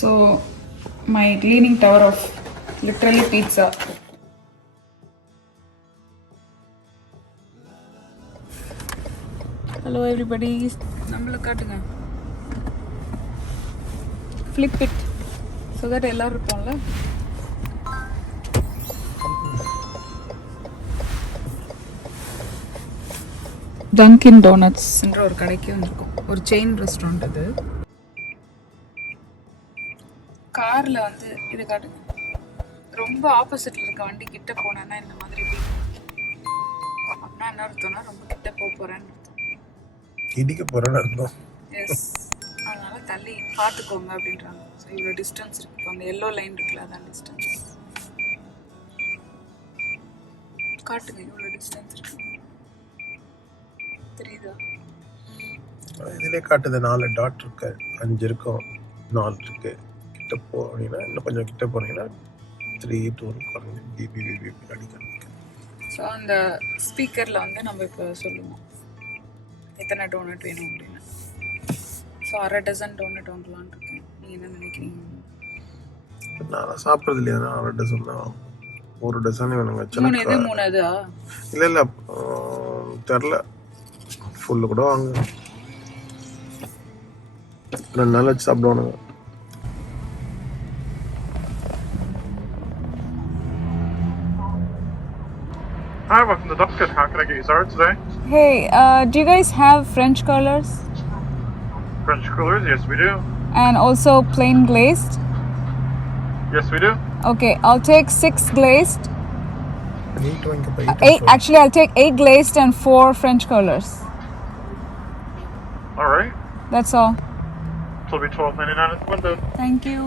So my leaning tower of literally pizza. Hello everybody. நம்மள காட்டுங்க. Flip it so that எல்லாரும் இருப்போம்ல. Dunkin Donuts என்ற ஒரு கடைக்கு வந்திருக்கோம். ஒரு செயின் ரெஸ்டாரண்ட் அது. கார்ல வந்து இது காட்டுங்க. ரொம்ப ஆப்போசிட்ல இருக்க வண்டி கிட்ட போனேன்னா இந்த மாதிரி அப்படின்னா என்ன அர்த்தம்னா ரொம்ப கிட்ட போறேன்னு அர்த்தம். இடிக்க போறேன்னு அர்த்தம். எஸ், அதனால தள்ளி பார்த்துக்கோங்க அப்படின்றாங்க. ஸோ இவ்வளோ டிஸ்டன்ஸ் இருக்கு. இப்போ அந்த எல்லோ லைன் இருக்குல்ல அதான் டிஸ்டன்ஸ். காட்டுங்க இவ்வளோ டிஸ்டன்ஸ் இருக்கு. தெரியுதா? இதுலேயே காட்டுது 4 டாட் இருக்கு, 5 இருக்கும், 4 இருக்கு. கிட்ட போனீங்கன்னா இன்னும் கொஞ்சம் கிட்ட போனீங்கன்னா 3 2 குறைஞ்சி பிபி பிபி அடிக்க. ஸோ அந்த ஸ்பீக்கரில் வந்து நம்ம இப்போ சொல்லுவோம் எத்தனை டோனட் வேணும் அப்படின்னு. ஸோ 1/2 டசன் டோனட் வாங்கலான்னு இருக்கேன். நீங்கள் என்ன நினைக்கிறீங்க? நான் சாப்பிட்றது இல்லையா, 1/2 டசன் தான். 1 டசன் வேணுங்க. 3 இதா? இல்லை தெரில, ஃபுல்லு கூட வாங்க. 2 நாள் வச்சு சாப்பிடுவானுங்க. Hi, welcome to Dunkin. How can I get you started today? Hey, do you guys have French curlers? French coolers? Yes, we do. And also plain glazed? Yes, we do. Okay, I'll take 6 glazed. 8 Actually, I'll take 8 glazed and 4 French curlers. All right. That's all. So it'll be $12.99 at the window. Thank you.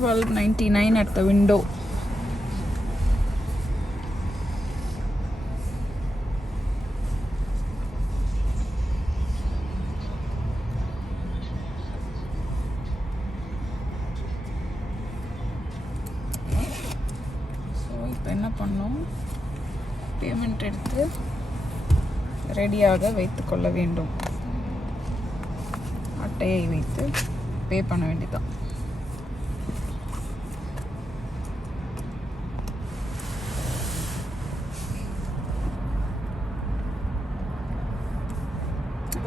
$12.99 at the window. இப்போ என்ன பண்ணோம், payment எடுத்து ரெடியாக வைத்து கொள்ள வேண்டும். அட்டையை வைத்து பே பண்ண வேண்டியதான்.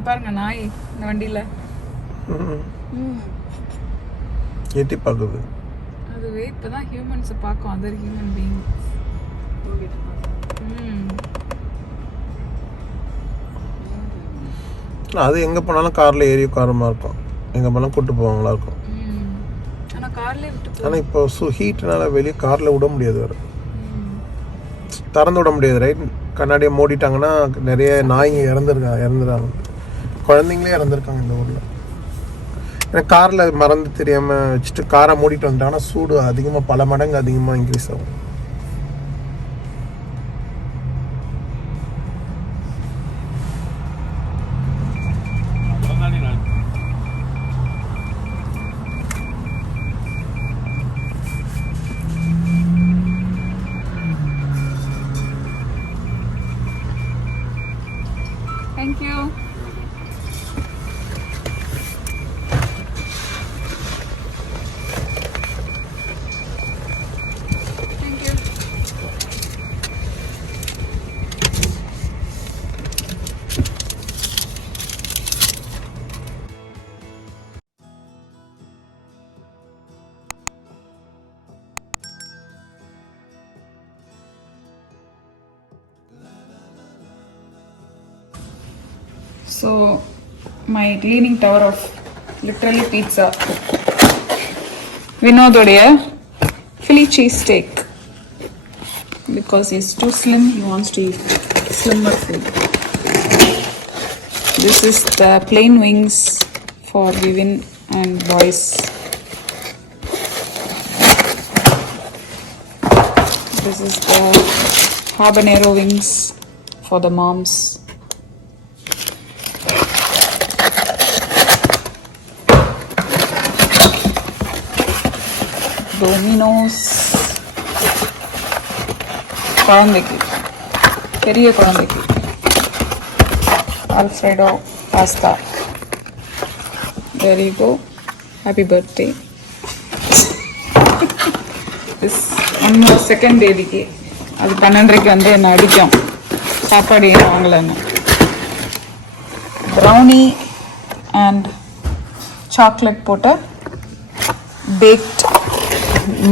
பாருங்க நாய் இந்த வண்டியில் எட்டி பார்க்குது. அதுவே இப்போதான் ஹியூமன்ஸை பார்க்கும். Other human being. அது எங்கே போனாலும் காரில் ஏறி உட்காரமாக இருக்கும், எங்கே போனாலும் கூப்பிட்டு போவாங்களா இருக்கும். ஆனால் கார்லேயே விட்டு. ஆனால் இப்போ ஹீட்னால வெளியே காரில் விட முடியாது, வேறு திறந்து விட முடியாது. ரைட், கண்ணாடியை மூடிட்டாங்கன்னா நிறைய நாய்ங்க இறந்துடுறாங்க. குழந்தைங்களே இறந்துருக்காங்க இந்த ஊரில். ஏன்னா காரில் மறந்து தெரியாமல் வச்சுட்டு காரை மூடிட்டு வந்துட்டாங்கன்னா சூடு அதிகமாக, பல மடங்கு அதிகமாக இன்க்ரீஸ் ஆகும். Thank you. Thank you. So my leaning tower of literally pizza, Vinod's Philly cheese steak, because he's too slim, he wants to eat slimmer food. This is the plain wings for Vivin and boys. This is the habanero wings for the moms. Domino's குழந்தைக்கு, பெரிய குழந்தைக்கு Alfredo pasta There you go. Happy birthday. This one more second babyக்கு அது 12:30க்கு வந்து என்ன அடிக்கும் சாப்பாடு ஏன் வாங்கலன்னு. Brownie and chocolate போட்ட பேக்ட்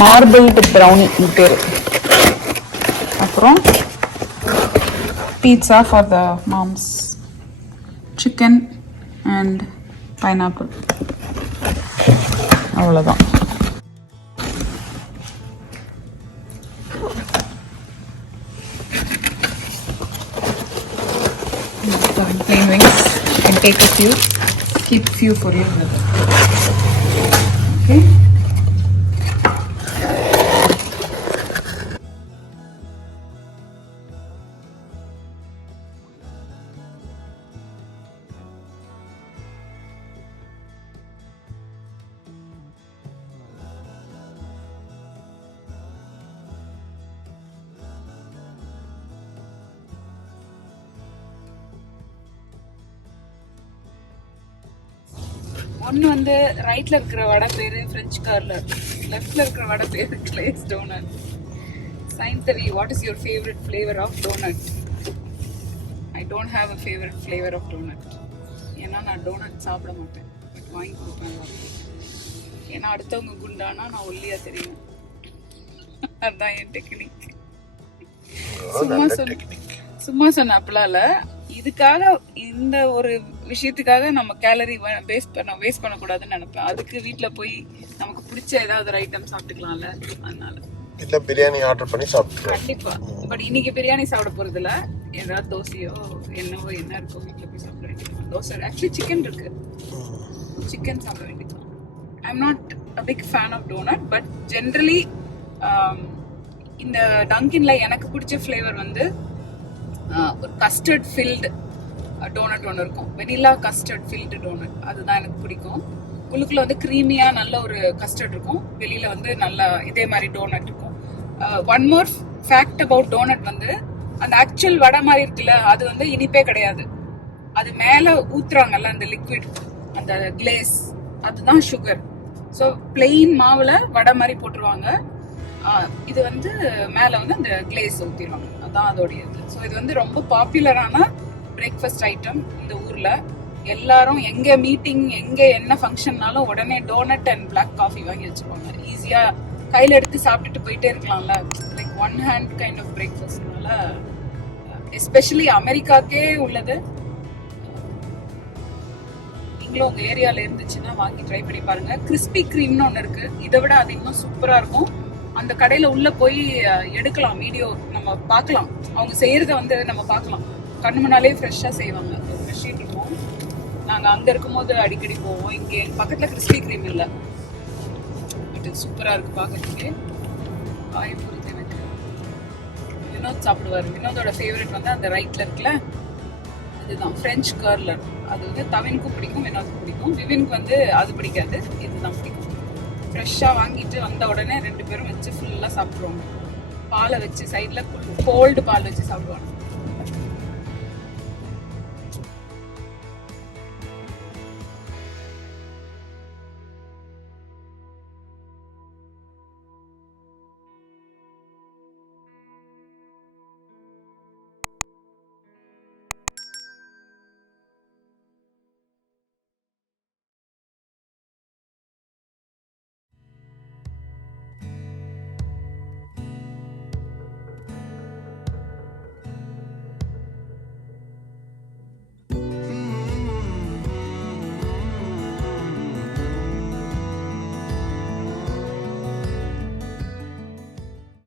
மார்பிள்டு ப்ரௌனி பேர். அப்புறம் pizza for the moms, chicken and pineapple. அவ்வளோதான். Plain wings. You can take a few. Keep few for your brother. Okay. ஒன்று வந்து ரைட்டில் இருக்கிற வடை பேர் ஃப்ரெஞ்ச் கார்லர், லெஃப்டில் இருக்கிற வடை பேர் glaze donut. Saindhavi, what is your favourite flavour of donut? I don't have a favourite flavour of donut. ஏன்னா நான் டோனட் சாப்பிட மாட்டேன், பட் வாங்கி கொடுப்பேன். ஏன்னா அடுத்தவங்க குண்டானா நான் ஒல்லியாக தெரியும். அதுதான் என் டெக்னிக். சும்மா சொன்ன அப்பலால இதுக்காக இந்த ஒரு விஷயத்துக்காக நம்ம கேலரி வேஸ்ட் பண்ணக்கூடாதுன்னு நினைப்பேன். அதுக்கு வீட்டுல போய் நமக்கு பிடிச்ச ஏதாவது ஒரு ஐட்டம் சாப்பிட்டுக்கலாம்ல, அதனால இல்ல பிரியாணி ஆர்டர் பண்ணி சாப்பிட்டுக்கலாம் கண்டிப்பா. பட் இன்னைக்கு பிரியாணி சாப்பிட போறது இல்ல, ஏதாவது தோசையோ என்னவோ என்ன இருக்கோ வீட்டுல போய் சாப்பிட வேண்டியது. தோசை ஆக்சுவலி சிக்கன் இருக்கு, சிக்கன் சாப்பிட வேண்டியது. I am not a big fan of donut, but generally இந்த டங்கின்ல எனக்கு பிடிச்ச ஃப்ளேவர் வந்து ஒரு கஸ்டர்ட் ஃபில்டு டோனட் ஒன்று இருக்கும், வெனிலா கஸ்டர்ட் ஃபில்டு டோனட். அதுதான் எனக்கு பிடிக்கும். உள்ளுக்குள்ள வந்து க்ரீமியா நல்ல ஒரு கஸ்டர்ட் இருக்கும், வெளியில வந்து நல்ல இதே மாதிரி டோனட் இருக்கும். One more fact about donut வந்து அந்த ஆக்சுவல் வடை மாதிரி இருக்குல்ல, அது வந்து இனிப்பே கிடையாது. அது மேல ஊத்துறாங்கல்ல அந்த லிக்விட், அந்த கிளேஸ், அதுதான் சுகர். ஸோ பிளெயின் மாவுல வடை மாதிரி போட்டுருவாங்க, இது வந்து மேல வந்து அந்த கிளேஸ் ஊத்திடுவாங்க, அதான் அதோடைய இது. ஸோ இது வந்து ரொம்ப பாப்புலரான பிரேக்ஃபாஸ்ட் ஐட்டம் இந்த ஊர்ல. எல்லாரும் எங்க மீட்டிங் எங்க என்ன ஃபங்க்ஷன்னாலும் உடனே டோனட் அண்ட் பிளாக் காஃபி வாங்கி வச்சிருவாங்க. ஈஸியா கையில எடுத்து சாப்பிட்டுட்டு போயிட்டே இருக்கலாம்ல, like one hand kind of பிரேக்ஃபாஸ்ட்னால. எஸ்பெஷலி அமெரிக்காக்கே உள்ளது. நீங்களும் உங்க ஏரியால இருந்துச்சுன்னா வாங்கி ட்ரை பண்ணி பாருங்க. கிறிஸ்பி கிரீம்னு ஒன்று இருக்கு, இதை விட அது இன்னும் சூப்பரா இருக்கும். அந்த கடையில உள்ள போய் எடுக்கலாம், வீடியோ நம்ம பார்க்கலாம், அவங்க செய்யறத வந்து நம்ம பார்க்கலாம். கண்ணு முன்னாலே ஃப்ரெஷ்ஷா செய்வாங்க, ஃப்ரெஷ்ஷிட்டு இருக்கும். நாங்க அங்க இருக்கும்போது அடிக்கடி போவோம். இங்கே பக்கத்துல கிறிஸ்பி கிரீம் இல்லை, பட் சூப்பரா இருக்கு பார்க்கறதுக்கு. வாய் பொறுத்து எனக்கு வினோத் சாப்பிடுவாரு. வினோதோட ஃபேவரட் வந்து அந்த ரைட்ல இருக்குல்ல, இதுதான் ஃப்ரெஞ்ச் கர்லர். அது வந்து தவினுக்கும் பிடிக்கும், வினோத்துக்கும் பிடிக்கும். விவினுக்கு வந்து அது பிடிக்காது, இதுதான் பிடிக்கும். ஃப்ரெஷ்ஷாக வாங்கிட்டு வந்த உடனே 2 பேரும் வச்சு ஃபுல்லாக சாப்பிடுவாங்க. பாலை வச்சு சைடில் கோல்டு பால் வச்சு சாப்பிடுவாங்க.